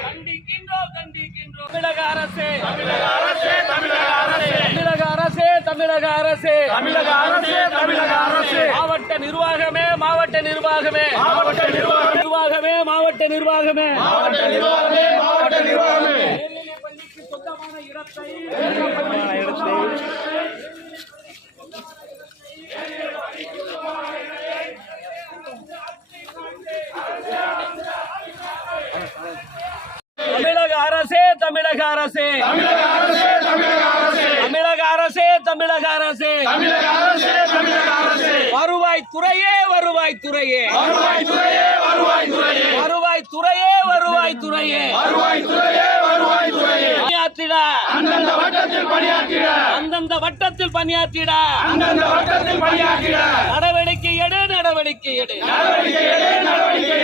கண்டிக்கின்றோம் கண்டிக்கின்றோம். தமிழக அரசே தமிழக அரசே தமிழக அரசே தமிழக அரசே தமிழக அரசே தமிழக அரசே தமிழக அரசே மாவட்ட நிர்வாகமே மாவட்ட நிர்வாகமே மாவட்ட நிர்வாகமே மாவட்ட நிர்வாகமே மாவட்ட நிர்வாகமே மாவட்ட நிர்வாகமே பள்ளிக்கு சொந்தமான இடத்தை தமிழக அரசே தமிழக அரசே தமிழக அரசே தமிழக அரசே தமிழக அரசே தமிழக அரசே தமிழக அரசே தமிழக அரசே வருவாய்த்துறையே வருவாய்த்துறையே வருவாய்த்துறையே வருவாய்த்துறையே வருவாய்த்துறையே வருவாய்த்துறையே வருவாய்த்துறையே வருவாய்த்துறையே பணியாற்றிட அந்தந்த வட்டத்தில் பணியாற்றிட அந்தந்த வட்டத்தில் பணியாற்றிட அந்தந்த வட்டத்தில் பணியாற்றிட நடவடிக்கை எடு நடவடிக்கை எடு நடவடிக்கை எடு நடவடிக்கை